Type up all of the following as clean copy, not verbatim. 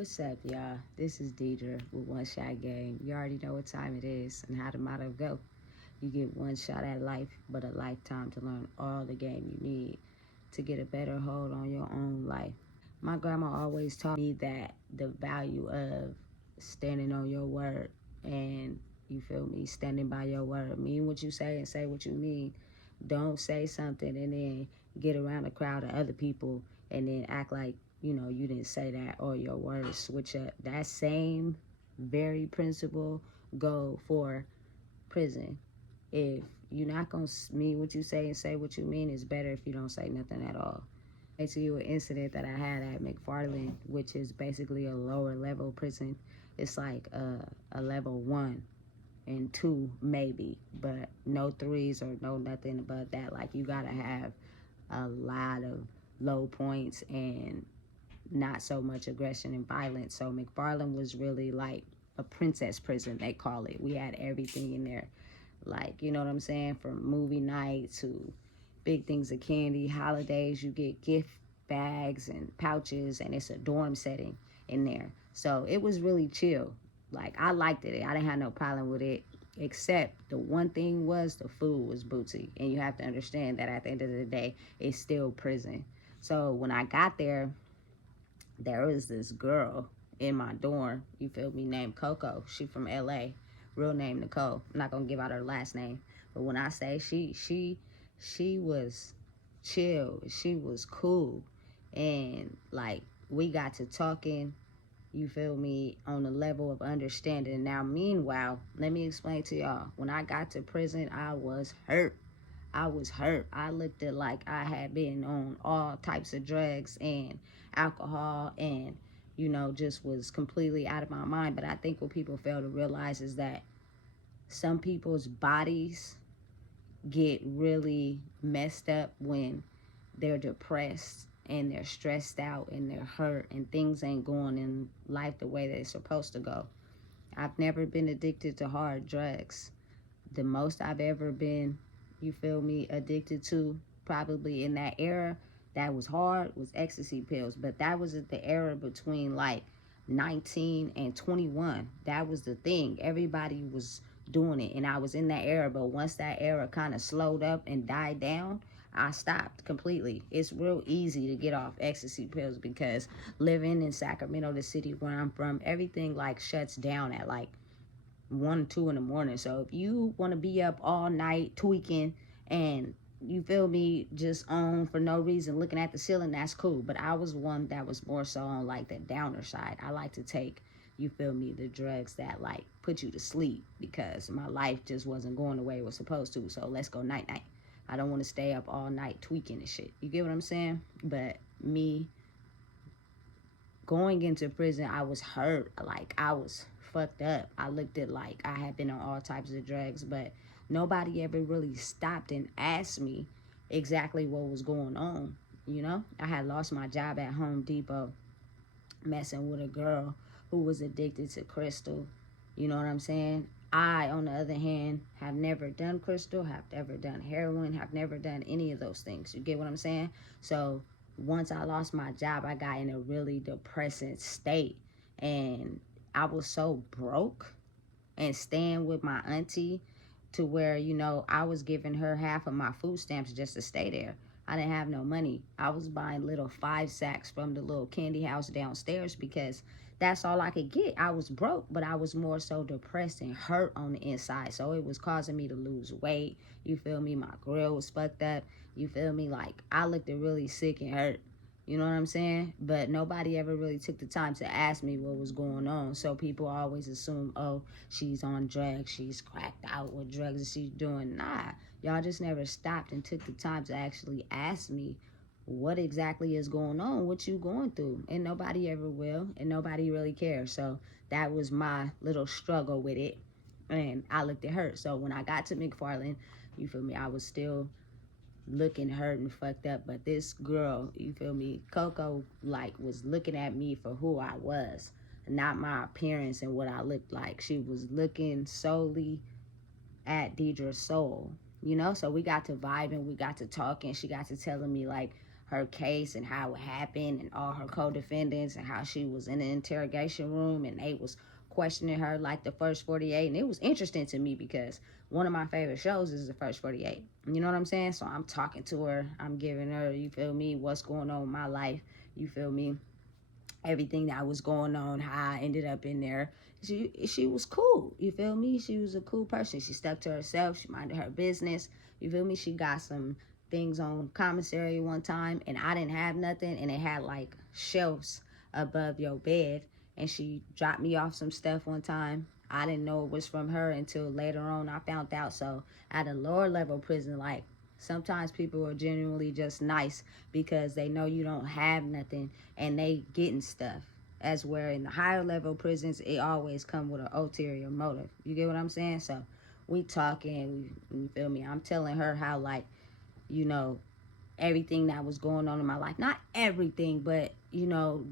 What's up, y'all? This is Deidre with One Shot Game. You already know what time it is and how the motto go. You get one shot at life, but a lifetime to learn all the game you need to get a better hold on your own life. My grandma always taught me that the value of standing on your word and, you feel me, standing by your word. Mean what you say and say what you mean. Don't say something and then get around a crowd of other people and then act like, you didn't say that or your words switch up. That same very principle go for prison. If you're not going to mean what you say and say what you mean, it's better if you don't say nothing at all. To you an incident that I had at McFarland, which is basically a lower level prison. It's like a level 1 and 2 maybe, but no 3s or no nothing above that. Like, you gotta have a lot of low points and not so much aggression and violence. So McFarland was really like a princess prison, they call it. We had everything in there, like, you know what I'm saying, from movie night to big things of candy. Holidays, you get gift bags and pouches, and it's a dorm setting in there. So it was really chill. Like, I liked it. I didn't have no problem with it, except the one thing was the food was booty. And you have to understand that at the end of the day, it's still prison. So when I got there was this girl in my dorm, you feel me, named Coco. She from LA, real name Nicole. I'm not gonna give out her last name, but when I say she was chill, she was cool, and like, we got to talking, you feel me, on the level of understanding. Now, meanwhile, let me explain to y'all, when I got to prison, I was hurt. I looked at like I had been on all types of drugs and alcohol and, just was completely out of my mind. But I think what people fail to realize is that some people's bodies get really messed up when they're depressed and they're stressed out and they're hurt and things ain't going in life the way they're supposed to go. I've never been addicted to hard drugs. The most I've ever been, you feel me, addicted to, probably in that era that was hard, was ecstasy pills. But that was at the era between like 19 and 21. That was the thing. Everybody was doing it, and I was in that era. But once that era kind of slowed up and died down, I stopped completely. It's real easy to get off ecstasy pills because living in Sacramento, the city where I'm from, everything like shuts down at like 1 or 2 in the morning. So if you want to be up all night tweaking and, you feel me, just on for no reason looking at the ceiling, that's cool. But I was one that was more so on like the downer side. I like to take, you feel me, the drugs that like put you to sleep because my life just wasn't going the way it was supposed to. So let's go night night. I don't want to stay up all night tweaking and shit. You get what I'm saying? But me going into prison, I was hurt. Like, I was fucked up. I looked at like I had been on all types of drugs, but nobody ever really stopped and asked me exactly what was going on. I had lost my job at Home Depot messing with a girl who was addicted to crystal. You know what I'm saying? I, on the other hand, have never done crystal, have never done heroin, have never done any of those things. You get what I'm saying? So once I lost my job, I got in a really depressing state. And I was so broke and staying with my auntie to where, I was giving her half of my food stamps just to stay there. I didn't have no money. I was buying little 5 sacks from the little candy house downstairs because that's all I could get. I was broke, but I was more so depressed and hurt on the inside. So it was causing me to lose weight. You feel me? My grill was fucked up. You feel me? Like, I looked really sick and hurt. You know what I'm saying? But nobody ever really took the time to ask me what was going on. So people always assume, oh, she's on drugs, she's cracked out, what drugs is she doing? Nah, y'all just never stopped and took the time to actually ask me what exactly is going on, what you going through. And nobody ever will, and nobody really cares. So that was my little struggle with it. And I looked at her. So when I got to McFarland, you feel me, I was still looking hurt and fucked up, but this girl, you feel me, Coco, like, was looking at me for who I was, not my appearance and what I looked like. She was looking solely at Deidre's soul, So we got to vibing, we got to talking. She got to telling me like her case and how it happened and all her co-defendants and how she was in the interrogation room and they was questioning her like the first 48. And it was interesting to me because one of my favorite shows is the first 48. You know what I'm saying? So I'm talking to her. I'm giving her, you feel me, what's going on in my life. You feel me? Everything that was going on, how I ended up in there. She was cool. You feel me? She was a cool person. She stuck to herself. She minded her business. You feel me? She got some things on commissary one time, and I didn't have nothing, and it had like shelves above your bed. And she dropped me off some stuff one time. I didn't know it was from her until later on I found out. So at a lower level prison, like sometimes people are genuinely just nice because they know you don't have nothing and they getting stuff. As where in the higher level prisons, it always come with an ulterior motive. You get what I'm saying? So we talking, you feel me? I'm telling her how, like, you know, everything that was going on in my life. Not everything, but, you know,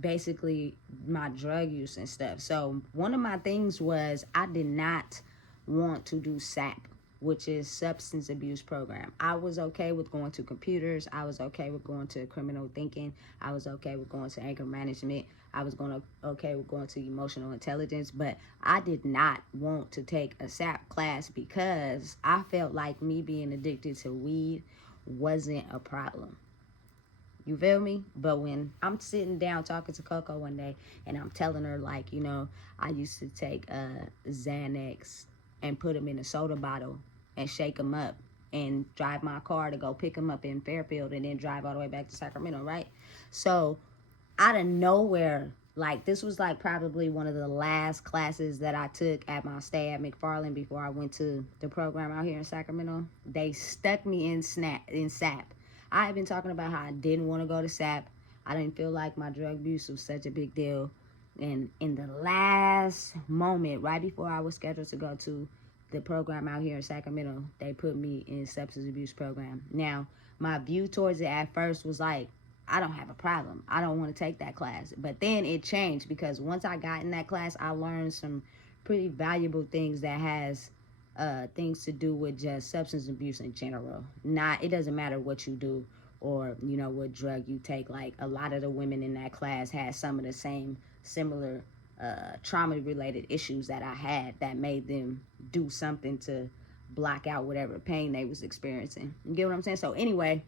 basically my drug use and stuff. So one of my things was I did not want to do SAP, which is substance abuse program. I was okay with going to computers. I was okay with going to criminal thinking. I was okay with going to anger management. I was okay with going to emotional intelligence, but I did not want to take a SAP class because I felt like me being addicted to weed wasn't a problem. You feel me? But when I'm sitting down talking to Coco one day and I'm telling her, like, you know, I used to take Xanax and put them in a soda bottle and shake them up and drive my car to go pick them up in Fairfield and then drive all the way back to Sacramento, right? So out of nowhere, like this was like probably one of the last classes that I took at my stay at McFarland before I went to the program out here in Sacramento. They stuck me in SAP. I had been talking about how I didn't want to go to SAP. I didn't feel like my drug abuse was such a big deal. And in the last moment, right before I was scheduled to go to the program out here in Sacramento, they put me in substance abuse program. Now, my view towards it at first was like, I don't have a problem. I don't want to take that class. But then it changed because once I got in that class, I learned some pretty valuable things that has things to do with just substance abuse in general. It doesn't matter what you do or, you know, what drug you take. Like a lot of the women in that class had some of the same similar trauma related issues that I had that made them do something to block out whatever pain they was experiencing. You get what I'm saying? So anyway,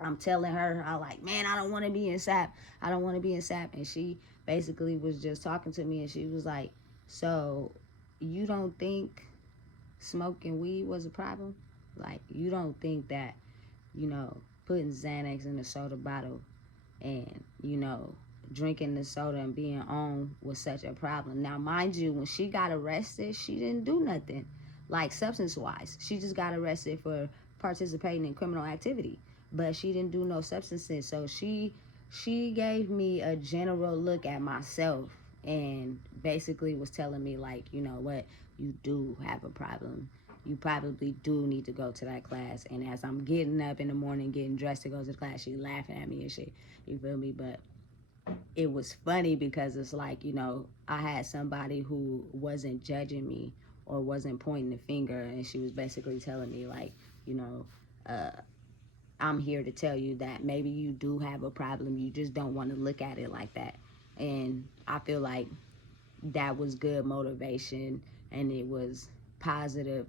I'm telling her, I like, man, I don't want to be in SAP. I don't want to be in SAP. And she basically was just talking to me and she was like, so you don't think smoking weed was a problem? Like, you don't think that, you know, putting Xanax in a soda bottle and, you know, drinking the soda and being on was such a problem. Now, mind you, when she got arrested, she didn't do nothing, like, substance-wise. She just got arrested for participating in criminal activity, but she didn't do no substances. So she gave me a general look at myself and basically was telling me, like, you know what, you do have a problem. You probably do need to go to that class. And as I'm getting up in the morning, getting dressed to go to the class, she laughing at me and shit. You feel me? But it was funny because it's like, you know, I had somebody who wasn't judging me or wasn't pointing the finger, and she was basically telling me, like, you know, I'm here to tell you that maybe you do have a problem. You just don't want to look at it like that. And I feel like that was good motivation, and it was positive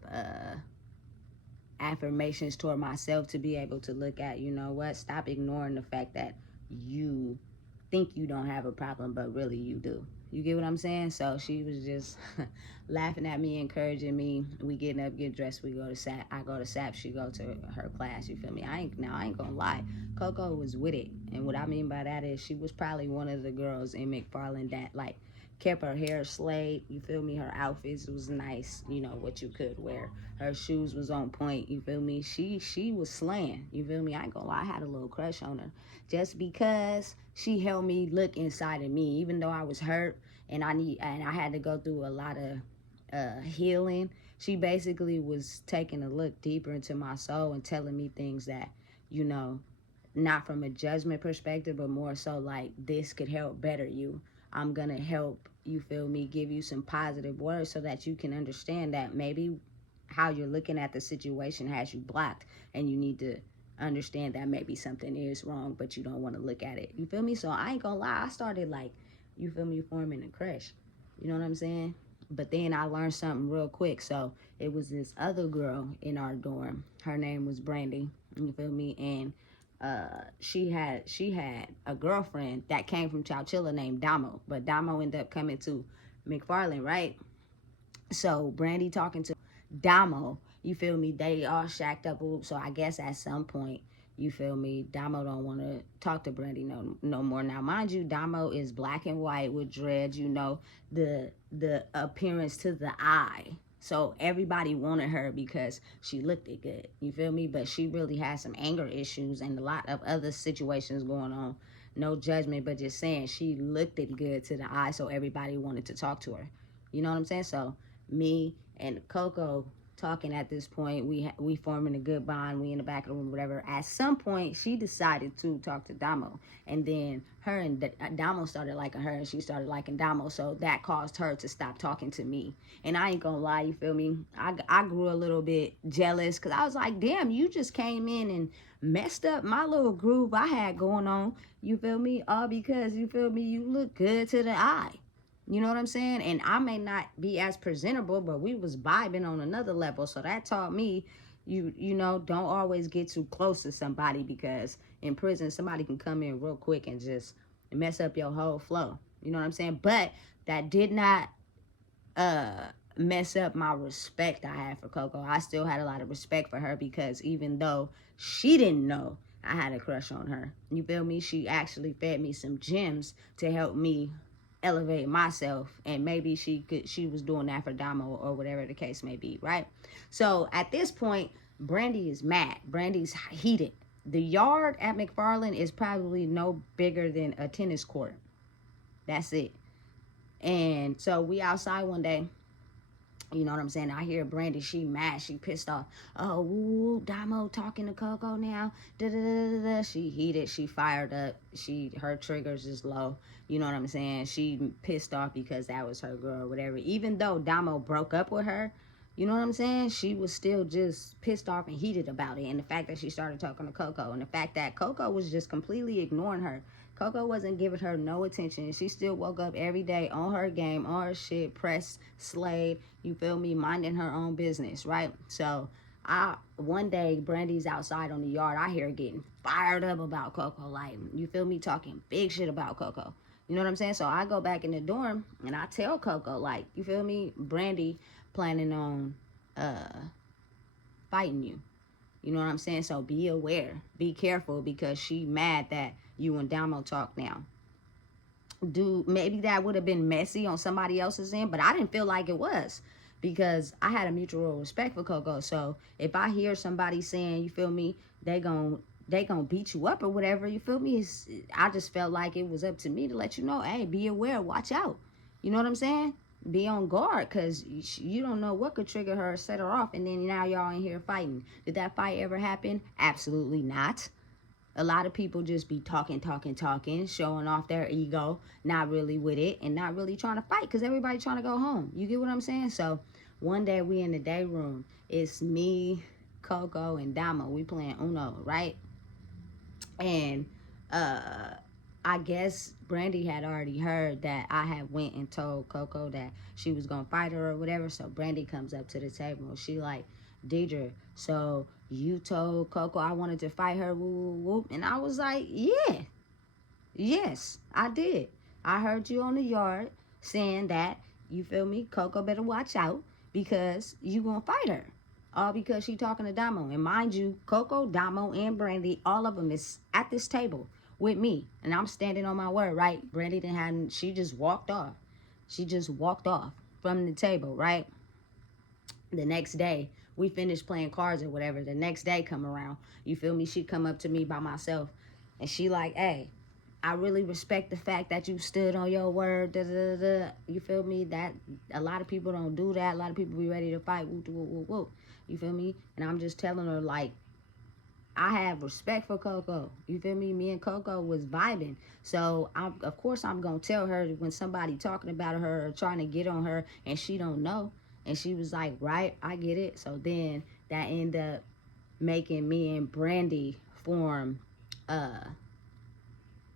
affirmations toward myself to be able to look at, you know what, stop ignoring the fact that you think you don't have a problem, but really you do. You get what I'm saying? So she was just laughing at me, encouraging me. We getting up, get dressed, we go to SAP. I go to SAP, she go to her class. You feel me? I ain't gonna lie. Coco was with it, and what I mean by that is she was probably one of the girls in McFarland that like kept her hair slayed. You feel me? Her outfits was nice. You know what you could wear. Her shoes was on point. You feel me? She was slaying. You feel me? I ain't gonna lie. I had a little crush on her just because she helped me look inside of me, even though I was hurt and I had to go through a lot of healing. She basically was taking a look deeper into my soul and telling me things that, you know, not from a judgment perspective, but more so like, this could help better you. I'm gonna help, you feel me, give you some positive words so that you can understand that maybe how you're looking at the situation has you blocked and you need to understand that maybe something is wrong, but you don't want to look at it. You feel me? So I ain't gonna lie, I started like, you feel me, forming a crush. You know what I'm saying? But then I learned something real quick. So it was this other girl in our dorm. Her name was Brandy. You feel me? And she had a girlfriend that came from Chowchilla named Damo, but Damo ended up coming to McFarland, right? So Brandy talking to Damo, you feel me? They all shacked up. So I guess at some point, you feel me? Damo don't want to talk to Brandy no more. Now, mind you, Damo is black and white with dreads. You know, the appearance to the eye. So everybody wanted her because she looked it good. You feel me? But she really had some anger issues and a lot of other situations going on. No judgment, but just saying she looked it good to the eye. So everybody wanted to talk to her. You know what I'm saying? So me and Coco talking at this point, we forming a good bond. We in the back of the room, whatever. At some point, she decided to talk to Damo, and then her and Damo started liking her, and she started liking Damo. So that caused her to stop talking to me. And I ain't gonna lie, you feel me? I grew a little bit jealous because I was like, damn, you just came in and messed up my little groove I had going on. You feel me? All because, you feel me, you look good to the eye. You know what I'm saying? And I may not be as presentable, but we was vibing on another level. So that taught me, you know, don't always get too close to somebody, because in prison, somebody can come in real quick and just mess up your whole flow. You know what I'm saying? But that did not mess up my respect I had for Coco. I still had a lot of respect for her, because even though she didn't know I had a crush on her, you feel me? She actually fed me some gems to help me elevate myself, and maybe she was doing that for Damo or whatever the case may be, right? So at this point, Brandy is mad. Brandy's heated. The yard at McFarland is probably no bigger than a tennis court. That's it. And so we outside one day. You know what I'm saying? I hear Brandy, she mad, she pissed off. Oh, woo, Damo talking to Coco now. Da, da, da, da, da. She heated, she fired up, her triggers is low. You know what I'm saying? She pissed off because that was her girl or whatever. Even though Damo broke up with her, you know what I'm saying? She was still just pissed off and heated about it. And the fact that she started talking to Coco, and the fact that Coco was just completely ignoring her. Coco wasn't giving her no attention. She still woke up every day on her game, on her shit, pressed, slayed, you feel me, minding her own business, right? So one day, Brandy's outside on the yard. I hear her getting fired up about Coco, like, you feel me, talking big shit about Coco. You know what I'm saying? So I go back in the dorm and I tell Coco, like, you feel me, Brandy planning on fighting you. You know what I'm saying? So be aware, be careful, because she mad that you and Damo talk now. Maybe that would have been messy on somebody else's end, but I didn't feel like it was, because I had a mutual respect for Coco. So if I hear somebody saying, you feel me, they gonna beat you up or whatever, you feel me, I just felt like it was up to me to let you know, hey, be aware, watch out. You know what I'm saying? Be on guard, because you don't know what could trigger her, set her off, and then now y'all in here fighting. Did that fight ever happen? Absolutely not. A lot of people just be talking, showing off their ego, not really with it, and not really trying to fight, because everybody trying to go home. You get what I'm saying? So one day we in the day room. It's me, Coco, and Damo. We playing Uno, right? And I guess Brandy had already heard that I had went and told Coco that she was gonna fight her or whatever. So Brandy comes up to the table and she like, Deidre, so you told Coco I wanted to fight her, whoop, whoop. And I was like, yeah, yes, I did. I heard you on the yard saying that, you feel me, Coco better watch out, because you gonna fight her. All because she talking to Damo. And mind you, Coco, Damo, and Brandy, all of them is at this table with me. And I'm standing on my word, right? Brandy she just walked off. She just walked off from the table, right? The next day, we finished playing cards or whatever. The next day come around, you feel me, she come up to me by myself. And she like, hey, I really respect the fact that you stood on your word. Da, da, da, da. You feel me? That a lot of people don't do that. A lot of people be ready to fight. Woo, woo, woo, woo. You feel me? And I'm just telling her, like, I have respect for Coco. You feel me? Me and Coco was vibing. So, of course, I'm going to tell her when somebody talking about her or trying to get on her and she don't know. And she was like, right, I get it. So then that ended up making me and Brandy form a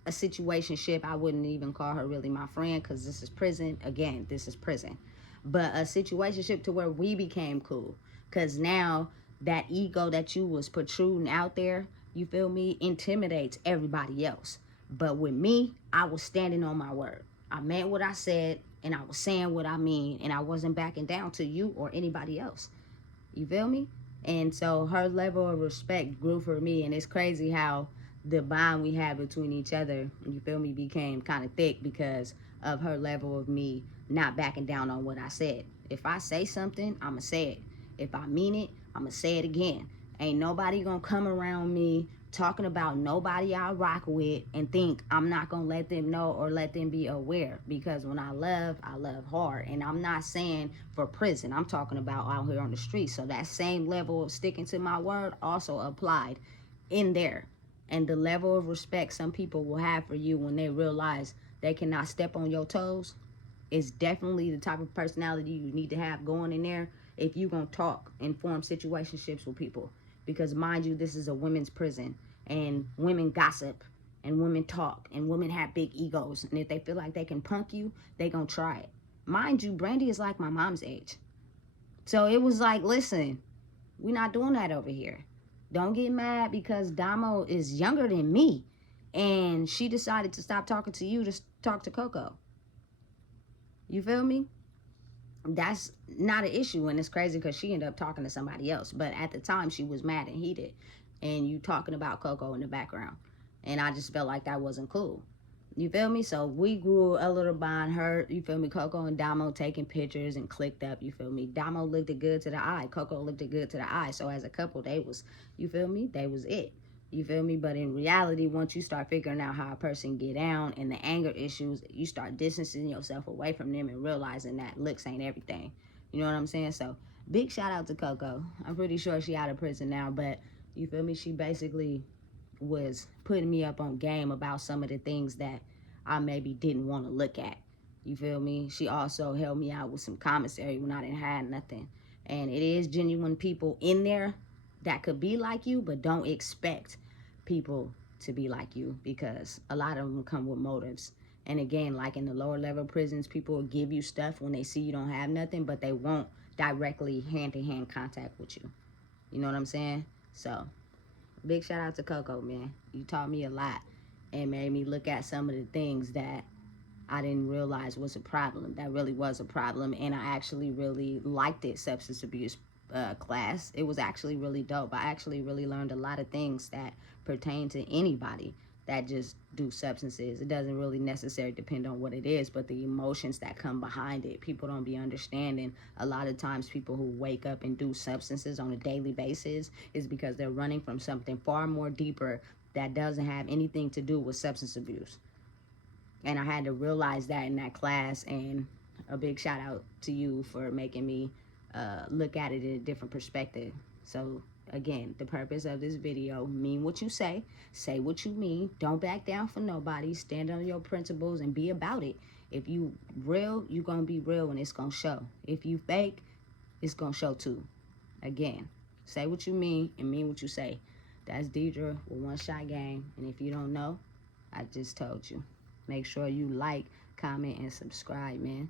situationship. I wouldn't even call her really my friend because this is prison. Again, this is prison. But a situationship to where we became cool. Because now that ego that you was protruding out there, you feel me, intimidates everybody else. But with me, I was standing on my word. I meant what I said and I was saying what I mean, and I wasn't backing down to you or anybody else. You feel me? And so her level of respect grew for me, and it's crazy how the bond we had between each other, you feel me, became kind of thick because of her level of me not backing down on what I said. If I say something, I'ma say it. If I mean it, I'ma say it again. Ain't nobody gonna come around me talking about nobody I rock with and think I'm not gonna let them know or let them be aware, because when I love hard. And I'm not saying for prison, I'm talking about out here on the street. So that same level of sticking to my word also applied in there. And the level of respect some people will have for you when they realize they cannot step on your toes is definitely the type of personality you need to have going in there if you're going to talk and form situationships with people. Because mind you, this is a women's prison, and women gossip and women talk and women have big egos. And if they feel like they can punk you, they going to try it. Mind you, Brandy is like my mom's age. So it was like, listen, we're not doing that over here. Don't get mad because Damo is younger than me and she decided to stop talking to you to talk to Coco. You feel me? That's not an issue, and it's crazy because she ended up talking to somebody else. But at the time, she was mad and heated, and you talking about Coco in the background. And I just felt like that wasn't cool. You feel me? So we grew a little bond. Her, you feel me? Coco and Damo taking pictures and clicked up. You feel me? Damo looked it good to the eye. Coco looked it good to the eye. So as a couple, they was, you feel me? They was it. You feel me? But in reality, once you start figuring out how a person get down and the anger issues, you start distancing yourself away from them and realizing that looks ain't everything. You know what I'm saying? So big shout out to Coco. I'm pretty sure she out of prison now, but you feel me? She basically was putting me up on game about some of the things that I maybe didn't want to look at. You feel me? She also helped me out with some commissary when I didn't have nothing. And it is genuine people in there that could be like you, but don't expect people to be like you, because a lot of them come with motives. And again, like in the lower level prisons, people will give you stuff when they see you don't have nothing, but they won't directly hand-to-hand contact with you. You know what I'm saying? So big shout out to Coco, man. You taught me a lot and made me look at some of the things that I didn't realize was a problem. That really was a problem, and I actually really liked it, substance abuse class. It was actually really dope. I actually really learned a lot of things that pertain to anybody that just do substances. It doesn't really necessarily depend on what it is, but the emotions that come behind it. People don't be understanding. A lot of times people who wake up and do substances on a daily basis is because they're running from something far more deeper that doesn't have anything to do with substance abuse. And I had to realize that in that class, and a big shout out to you for making me look at it in a different perspective. So again, the purpose of this video, mean what you say what you mean, don't back down for nobody, stand on your principles and be about it. If you real, you gonna be real and it's gonna show. If you fake, it's gonna show too. Again, say what you mean and mean what you say. That's Deidre with One Shot Game, and if you don't know, I just told you. Make sure you like, comment, and subscribe, man.